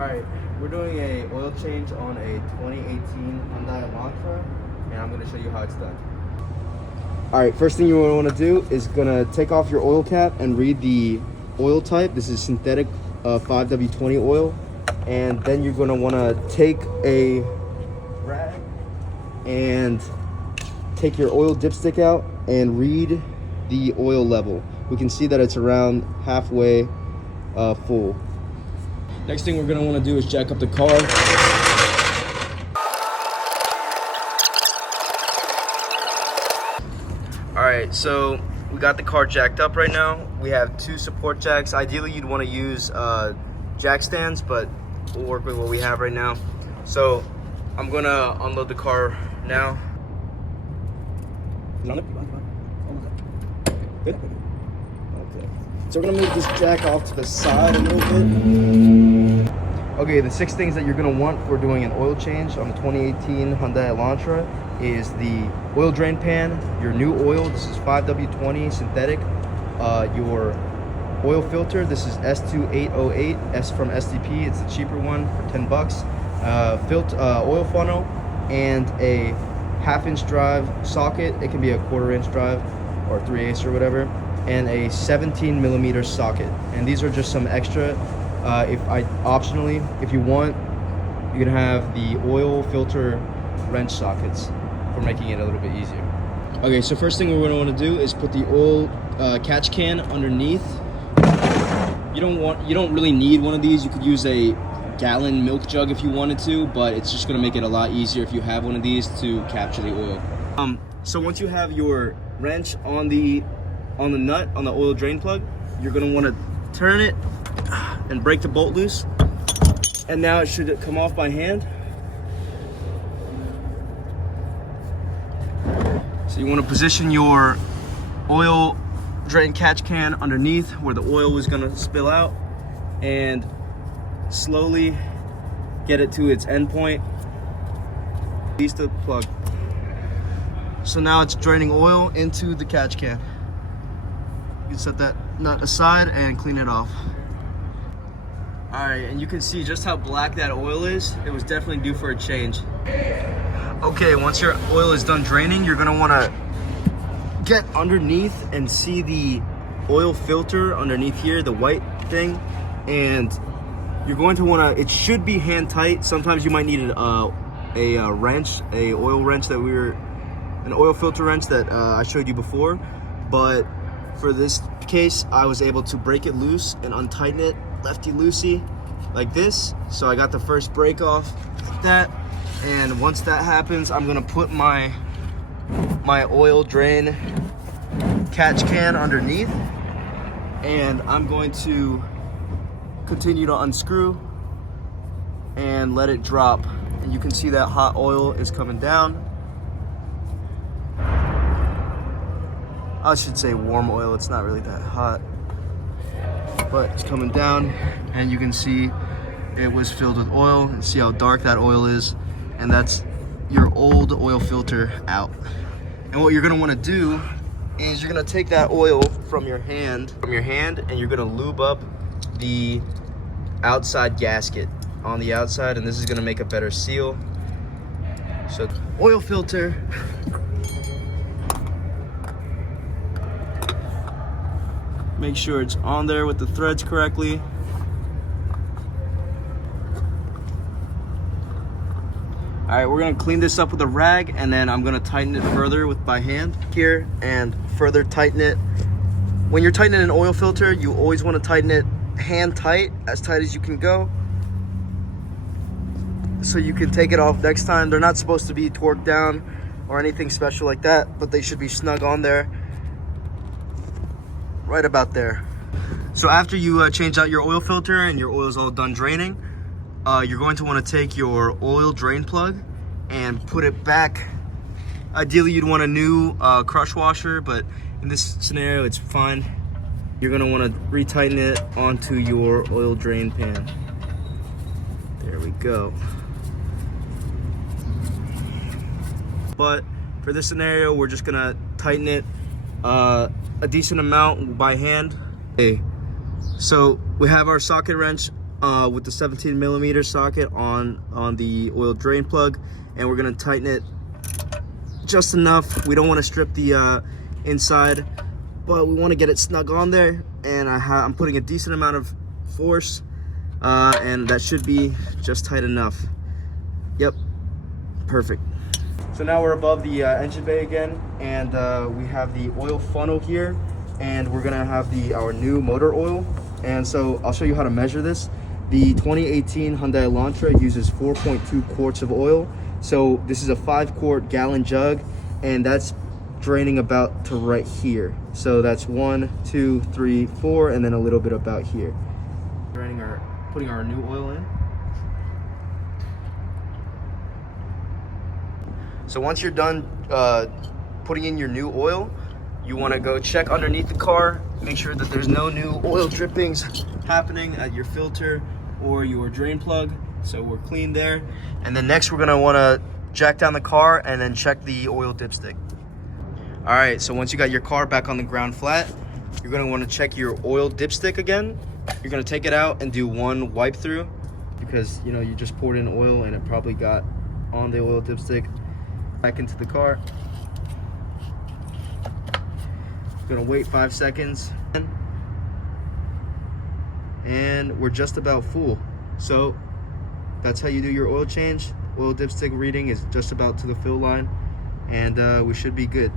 Alright, we're doing a oil change on a 2018 Hyundai Elantra, and I'm going to show you how it's done. Alright, first thing you want to do is going to take off your oil cap and read the oil type. This is synthetic 5W20 oil. And then you're going to want to take a rag and take your oil dipstick out and read the oil level. We can see that it's around halfway full. Next thing we're going to want to do is jack up the car. Alright, so we got the car jacked up right now. We have 2 support jacks. Ideally you'd want to use jack stands, but we'll work with what we have right now. So I'm going to unload the car now. Good. Okay. So we're gonna move this jack off to the side a little bit. Okay, the 6 things that you're gonna want for doing an oil change on the 2018 Hyundai Elantra is the oil drain pan, your new oil, this is 5W20 synthetic, your oil filter, this is S2808, S from SDP, it's the cheaper one for 10 bucks, oil funnel, and a 1/2-inch drive socket. It can be a 1/4-inch drive or 3/8 or whatever, and a 17mm socket. And these are just some extra. Optionally, if you want, you can have the oil filter wrench sockets for making it a little bit easier. Okay, so first thing we're going to want to do is put the oil catch can underneath. You don't really need one of these. You could use a gallon milk jug if you wanted to, but it's just going to make it a lot easier if you have one of these to capture the oil. So once you have your wrench on the nut on the oil drain plug, you're going to want to turn it and break the bolt loose, and now it should come off by hand. So you want to position your oil drain catch can underneath where the oil is going to spill out, and slowly get it to its end point. Release the plug. So now it's draining oil into the catch can. You can set that nut aside and clean it off. Alright, and you can see just how black that oil is. It was definitely due for a change. Okay, once your oil is done draining, you're gonna wanna get underneath and see the oil filter underneath here, the white thing, and you're going to want to, it should be hand tight. Sometimes you might need a wrench, an oil filter wrench that I showed you before, but for this case I was able to break it loose and untighten it lefty-loosey like this. So I got the first break off like that, and once that happens, I'm gonna put my oil drain catch can underneath, and I'm going to continue to unscrew and let it drop, and you can see that hot oil is coming down. I should say warm oil, it's not really that hot, but it's coming down, and you can see it was filled with oil, and see how dark that oil is, and that's your old oil filter out. And what you're going to want to do is you're going to take that oil from your hand, and you're going to lube up the outside gasket on the outside, and this is going to make a better seal. So oil filter, make sure it's on there with the threads correctly. All right, we're gonna clean this up with a rag, and then I'm gonna tighten it further by hand here and further tighten it. When you're tightening an oil filter, you always want to tighten it hand tight, as tight as you can go, so you can take it off next time. They're not supposed to be torqued down or anything special like that, but they should be snug on there, right about there. So after you change out your oil filter and your oil is all done draining, you're going to want to take your oil drain plug and put it back. Ideally you'd want a new crush washer, but in this scenario it's fine. You're going to want to retighten it onto your oil drain pan. There we go. But for this scenario, we're just gonna tighten it a decent amount by hand. Okay, so we have our socket wrench with the 17mm socket on the oil drain plug, and we're gonna tighten it just enough. We don't want to strip the inside, but we want to get it snug on there, and I'm putting a decent amount of force, and that should be just tight enough. Yep, perfect. So now we're above the engine bay again, and we have the oil funnel here, and we're gonna have our new motor oil. And so I'll show you how to measure this. The 2018 Hyundai Elantra uses 4.2 quarts of oil. So this is a 5-quart gallon jug, and that's draining about to right here. So that's 1, 2, 3, 4, and then a little bit about here. Putting our new oil in. So once you're done putting in your new oil, you want to go check underneath the car, make sure that there's no new oil drippings happening at your filter or your drain plug. So we're clean there. And then next we're gonna wanna jack down the car and then check the oil dipstick. All right, so once you got your car back on the ground flat, you're gonna wanna check your oil dipstick again. You're gonna take it out and do one wipe through, because you know you just poured in oil and it probably got on the oil dipstick. Back into the car. Gonna wait 5 seconds. And we're just about full. So that's how you do your oil change. Oil dipstick reading is just about to the fill line, and we should be good.